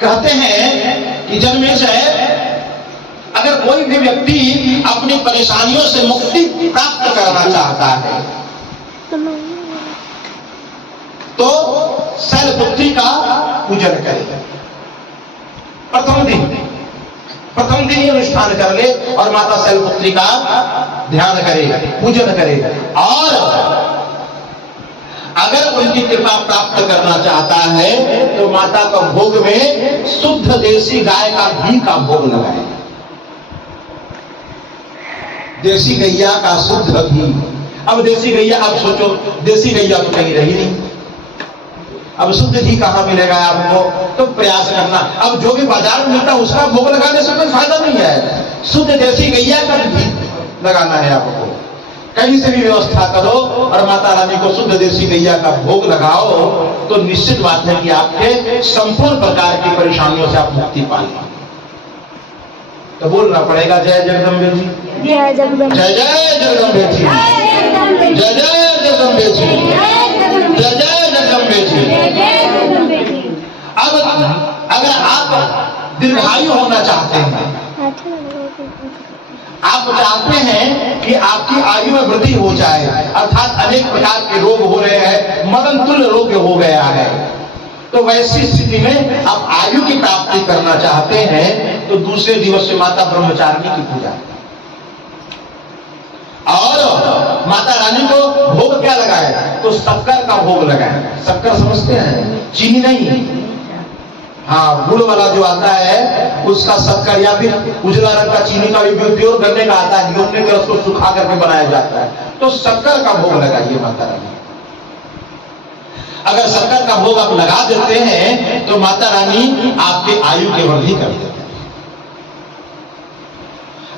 कहते हैं कि जन्मेजय, अगर कोई भी व्यक्ति अपनी परेशानियों से मुक्ति प्राप्त करना चाहता है तो शैलपुत्री का पूजन करे। प्रथम दिन ही अनुष्ठान कर ले और माता शैलपुत्री का ध्यान करे, पूजन करे। और अगर उनकी कृपा प्राप्त करना चाहता है तो माता का भोग में शुद्ध देसी गाय का घी का भोग लगाए। देसी गैया का शुद्ध घी। अब देसी गैया, अब सोचो देसी गैया तो कहीं रही नहीं, अब शुद्ध घी कहां मिलेगा आपको? तो प्रयास करना। अब जो भी बाजार में मिलता है उसका भोग लगाने से कोई फायदा नहीं है, शुद्ध देसी गैया का घी लगाना है आपको। कहीं से भी व्यवस्था करो और माता रानी को शुद्ध देसी गैया का भोग लगाओ तो निश्चित बात है कि आपके संपूर्ण प्रकार की परेशानियों से आप मुक्ति पाएंगे। तो बोलना पड़ेगा जय जगदम्बे जी, जय जगदम्बे, जय जय जगदम्बे जी, जय जय जगदम्बे जी, जय जय जगदम्बे जी। अब अगर आप दीर्घायु होना चाहते हैं, आप चाहते हैं कि आपकी आयु में वृद्धि हो जाए, अर्थात अनेक प्रकार के रोग हो रहे हैं, मदन तुल्य रोग हो गया है, तो वैसी स्थिति में आप आयु की प्राप्ति करना चाहते हैं तो दूसरे दिवस से माता ब्रह्मचारिणी की पूजा और माता रानी को भोग क्या लगाए? तो शक्कर का भोग लगाए। शक्कर समझते हैं? चीनी नहीं, हाँ, गुड़ वाला जो आता है उसका शक्कर, या फिर उजला रंग का चीनी का भी प्योर गन्ने का आता है, गन्ने के रस को सुखा करके बनाया जाता है, तो शक्कर का भोग लगाइए माता रानी। अगर शक्कर का भोग आप लगा देते हैं तो माता रानी आपके आयु की वृद्धि कर देते हैं।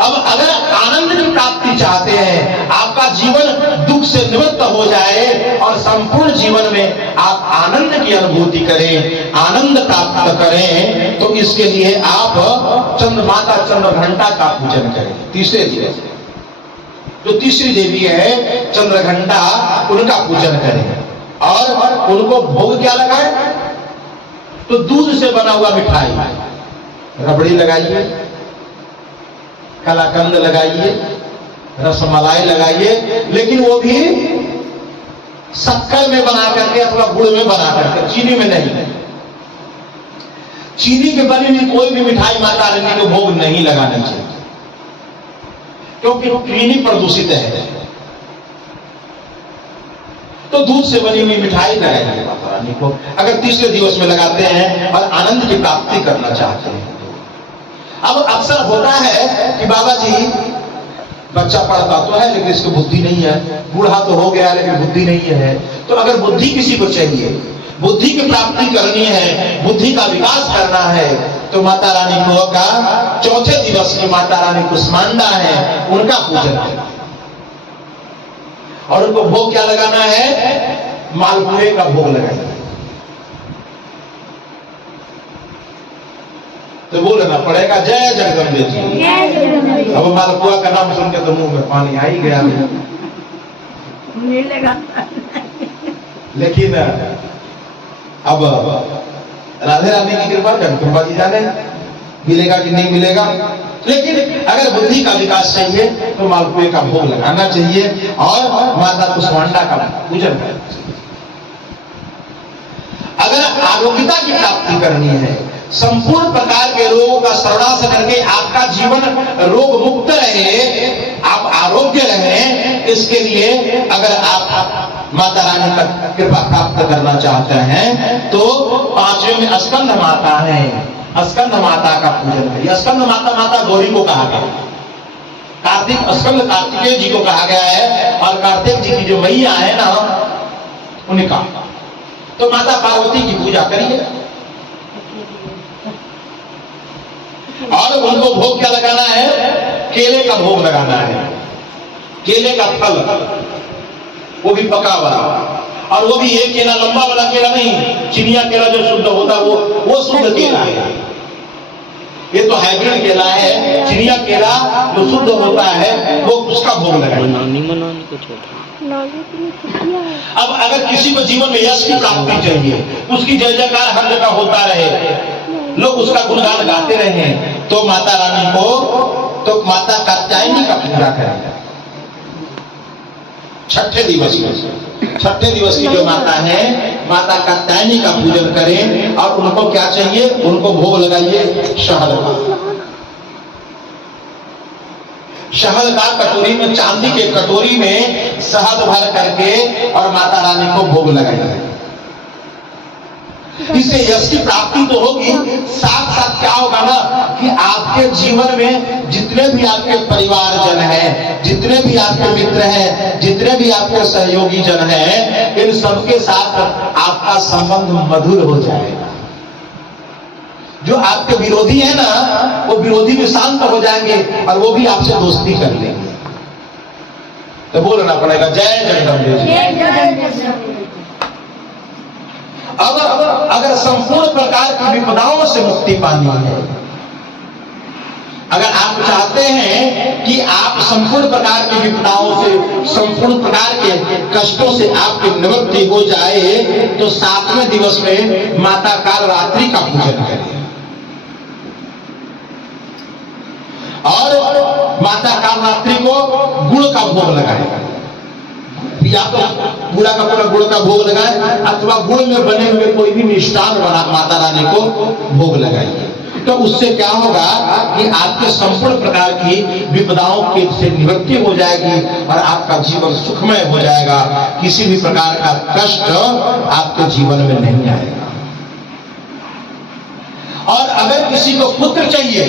अब अगर आनंद की प्राप्ति चाहते हैं, आपका जीवन दुख से निवृत्त हो जाए और संपूर्ण जीवन में आप आनंद की अनुभूति करें, आनंद प्राप्त करें, तो इसके लिए आप माता चंद्रघंटा का पूजन करें। तीसरे दिन जो तीसरी देवी है चंद्रघंटा, उनका पूजन करें और उनको भोग क्या लगाए? तो दूध से बना हुआ मिठाई, रबड़ी लगाइए, कलाकंद लगाइए, रसमलाई लगाइए, लेकिन वो भी शक्कर में बना करके अथवा गुड़ में बना करके, चीनी में नहीं। चीनी की बनी हुई कोई भी मिठाई माता रानी को भोग नहीं लगाना चाहिए, क्योंकि चीनी प्रदूषित है। तो दूध से बनी हुई मिठाई लगाएंगे माता रानी को, अगर तीसरे दिवस में लगाते हैं और आनंद की प्राप्ति करना चाहते हैं। अब अक्सर होता है कि बाबा जी बच्चा पढ़ता तो है लेकिन इसको बुद्धि नहीं है, बूढ़ा तो हो गया लेकिन बुद्धि नहीं है। तो अगर बुद्धि किसी को चाहिए, बुद्धि की प्राप्ति करनी है, बुद्धि का विकास करना है, तो माता रानी को का चौथे दिवस की माता रानी कुष्मांडा है, उनका पूजन है। और उनको भोग क्या लगाना है? मालपुए का भोग लगाना। तो बोलना पड़ेगा जय जगदम्बे जी। अब मालपुआ का नाम सुन के तो मुंह में पानी आ ही गया मिलेगा, लेकिन अब राधे रानी की कृपा जगदम्बा जी जाने मिलेगा कि नहीं मिलेगा। लेकिन अगर बुद्धि का विकास चाहिए तो मालपुए का भोग लगाना चाहिए और माता कुष्मांडा का पूजन करना चाहिए। अगर आरोग्यता की प्राप्ति करनी है, संपूर्ण प्रकार के रोगों का सर्वनाश करके आपका जीवन रोग मुक्त रहे, आप आरोग्य रहे, इसके लिए अगर आप माता रानी का कृपा प्राप्त करना चाहते हैं तो पांचवें में स्कंद माता है, स्कंद माता का पूजन करिए। स्कंद माता माता गौरी को कहा गया, कार्तिक स्कंद कार्तिकेय जी को कहा गया है, और कार्तिक जी की जो मैया है ना उनका, तो माता पार्वती की पूजा करिए। और उनको भोग क्या लगाना है? केले का भोग लगाना है, केले का फल, वो भी पका हुआ, और वो भी एक केला, लंबा वाला केला नहीं, चिनिया केला जो शुद्ध होता है वो शुद्ध केला है। ये तो हाइब्रिड केला है, चिनिया केला जो शुद्ध होता है वो उसका भोग लगाना। अब अगर किसी को जीवन में यश की प्राप्ति चाहिए, उसकी जय जयकार हर जगह होता रहे, लोग उसका गुणगान गाते रहे, तो माता रानी को, तो माता कात्यायनी का पूजा करें। छठे दिवस की जो माता है, माता कात्यायनी का पूजन करें। और उनको क्या चाहिए? उनको भोग लगाइए शहद का कटोरी में, चांदी के कटोरी में शहद भर करके और माता रानी को भोग लगाइए। इससे यश की प्राप्ति तो होगी, साथ साथ क्या होगा ना कि आपके जीवन में जितने भी आपके परिवारजन हैं, जितने भी आपके मित्र हैं, जितने भी आपके सहयोगी जन हैं, इन सबके साथ आपका संबंध मधुर हो जाएगा। जो आपके विरोधी है ना, वो विरोधी भी शांत हो जाएंगे और वो भी आपसे दोस्ती कर लेंगे। तो बोलना पड़ेगा जय जगदम्बे जी। अगर संपूर्ण प्रकार की विपदाओं से मुक्ति पानी है, अगर आप चाहते हैं कि आप संपूर्ण प्रकार की विपदाओं से, संपूर्ण प्रकार के कष्टों से आपकी निवृत्ति हो जाए, तो 7वें दिवस में माता कालरात्रि का पूजन करें। और माता कालरात्रि को गुड़ का भोग लगाएगा, या तो पूरा का पूरा गुड़ का भोग लगाए, अथवा गुड़ में बने हुए कोई भी मिष्ठान बना माता रानी को भोग लगाइए। तो उससे क्या होगा कि आपके संपूर्ण प्रकार की विपदाओं के से निवृत्ति हो जाएगी और आपका जीवन सुखमय हो जाएगा। किसी भी प्रकार का कष्ट आपके जीवन में नहीं आएगा। और अगर किसी को पुत्र चाहिए,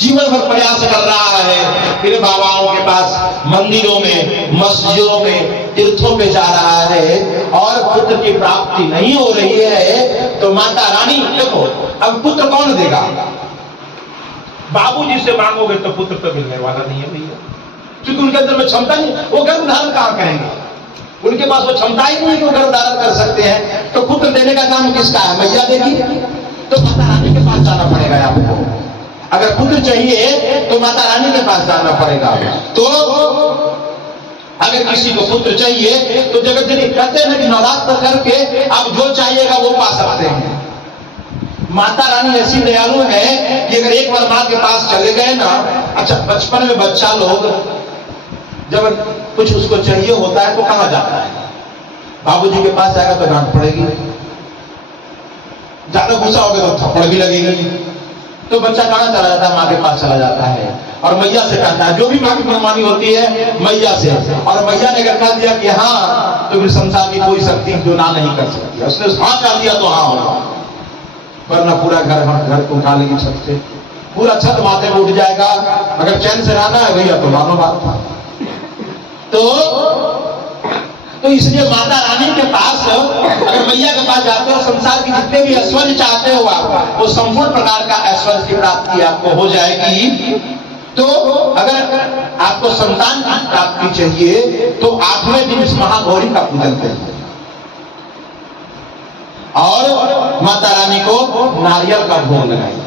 जीवन भर प्रयास कर रहा है, फिर बाबाओं के पास, मंदिरों में, मस्जिदों में, तीर्थों पे जा रहा है और पुत्र की प्राप्ति नहीं हो रही है, तो माता रानी, देखो अब पुत्र कौन देगा? बाबूजी से मांगोगे तो पुत्र तो मिलने वाला नहीं है भैया, क्योंकि उनके अंदर में क्षमता नहीं। वो गर्भ धारण कहां करेंगे? उनके पास वो क्षमता ही नहीं कि वो गर्भ धारण कर सकते हैं। तो पुत्र देने का काम किसका है? मैया देगी। तो माता रानी के पास जाना पड़ेगा आपको। अगर पुत्र चाहिए तो माता रानी के पास जाना पड़ेगा। तो अगर किसी को पुत्र चाहिए तो जगत जननी कहते हैं कि नवरात्र करके आप जो चाहिएगा वो पा सकते हैं। माता रानी ऐसी दयालु है कि अगर एक बार माँ के पास चले गए ना, अच्छा बचपन में बच्चा लोग जब कुछ उसको चाहिए होता है तो कहाँ जाता है? बाबूजी के पास जाएगा तो डांट पड़ेगी, ज्यादा गुस्सा हो गया तो थप्पड़ भी लगेगी। तो बच्चा कहाँ चला जाता है? माँ के पास चला जाता है और मैया से कहता है, जो भी माँ की मनमानी होती है मैया से। और मैया ने अगर कह दिया कि हाँ, तो फिर संसार की कोई शक्ति जो ना नहीं कर सकती। उसने हाँ कर दिया तो हाँ होगा, वरना पूरा घर को उठा लेगी छत से, पूरा छत माथे में उठ जाएगा। अगर चैन से रहना है भैया तो मानो बात। तो इसलिए माता रानी के पास, अगर मैया के पास जाते हो, संसार की जितने भी ऐश्वर्य चाहते हो आप, वो संपूर्ण प्रकार का ऐश्वर्य की प्राप्ति आपको हो जाएगी। तो अगर आपको संतान की प्राप्ति चाहिए तो 8वें दिन इस महागौरी का पूजन करिए और माता रानी को नारियल का भोग लगाइए।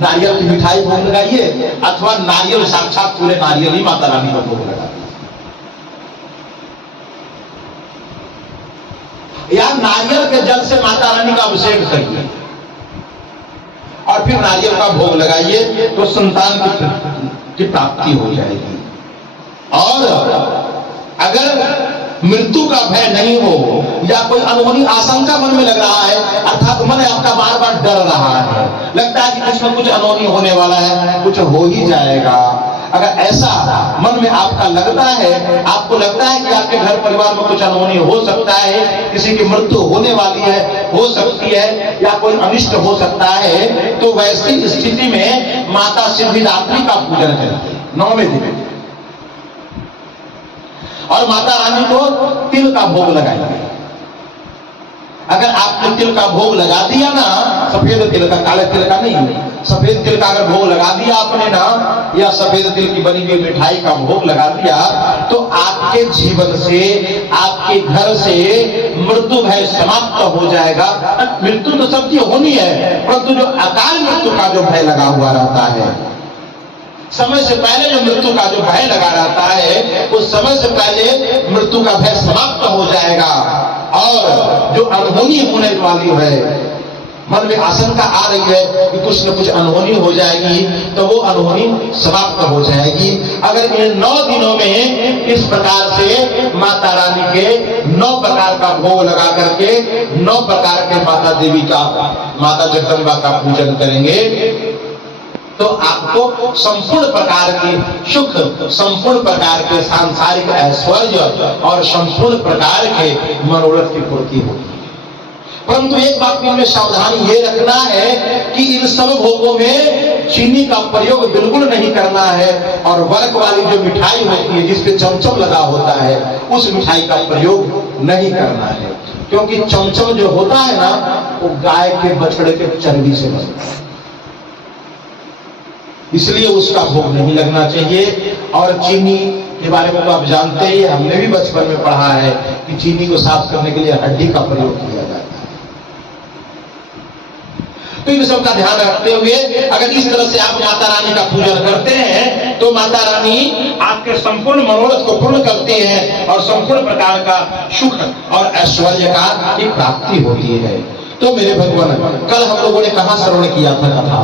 नारियल की मिठाई भोग लगाइए अथवा नारियल साक्षात पूरे नारियल ही माता रानी का भोग लगाइए, या नारियल के जल से माता रानी का अभिषेक करिए और फिर नारियल का भोग लगाइए, तो संतान की प्राप्ति हो जाएगी। और अगर मृत्यु का भय नहीं हो या कोई अनहोनी आशंका मन में लग रहा है, अर्थात मन आपका बार बार डर रहा है, लगता है कि कुछ न कुछ अनहोनी होने वाला है, कुछ हो ही जाएगा, अगर ऐसा मन में आपका लगता है, आपको लगता है कि आपके घर परिवार में कुछ अनहोनी हो सकता है, किसी की मृत्यु होने वाली है, हो सकती है, या कोई अनिष्ट हो सकता है, तो वैसी स्थिति में माता सिद्धिदात्री का पूजन करते हैं 9वें दिन। और माता रानी को तिल का भोग लगाएंगे। अगर आपने तिल का भोग लगा दिया ना, सफेद तिल का, काले तिल का नहीं, सफेद तिल का अगर भोग लगा दिया आपने ना, या सफेद तिल की बनी हुई मिठाई का भोग लगा दिया, तो आपके जीवन से, आपके घर से मृत्यु भय समाप्त हो जाएगा। मृत्यु तो सबकी होनी है, परंतु जो अकाल मृत्यु का जो भय लगा हुआ रहता है, समय से पहले जो मृत्यु का जो भय लगा रहता है, उस समय से पहले मृत्यु का भय समाप्त हो जाएगा। और जो अनहोनी होने वाली है, मन में आशंका आ रही है कि कुछ न कुछ अनहोनी हो जाएगी, तो वो अनहोनी समाप्त हो जाएगी अगर इन 9 दिनों में इस प्रकार से माता रानी के 9 प्रकार का भोग लगा करके 9 प्रकार के माता देवी का, माता जगदम्बा का पूजन करेंगे, तो आपको संपूर्ण प्रकार की सुख, संपूर्ण प्रकार के सांसारिक ऐश्वर्य और संपूर्ण प्रकार के मनोरथ की पूर्ति होगी। परंतु एक बात में सावधानी ये रखना है कि इन सब भोगों में चीनी का प्रयोग बिल्कुल नहीं करना है, और वर्क वाली जो मिठाई होती है जिसपे चमचम लगा होता है उस मिठाई का प्रयोग नहीं करना है, क्योंकि चमचम जो होता है ना वो गाय के बछड़े के चर्बी से बनता है, इसलिए उसका भोग नहीं लगना चाहिए। और चीनी के बारे में तो आप जानते ही, हमने भी बचपन में पढ़ा है कि चीनी को साफ करने के लिए हड्डी का प्रयोग किया जाता है। तो इन सब का ध्यान रखते हुए अगर इस तरह से आप माता रानी का पूजन करते हैं तो माता रानी आपके संपूर्ण मनोरथ को पूर्ण करती है और संपूर्ण प्रकार का सुख और ऐश्वर्य का प्राप्ति होती है। तो मेरे भगवान, कल हम लोगों ने कहां श्रवण किया था कथा?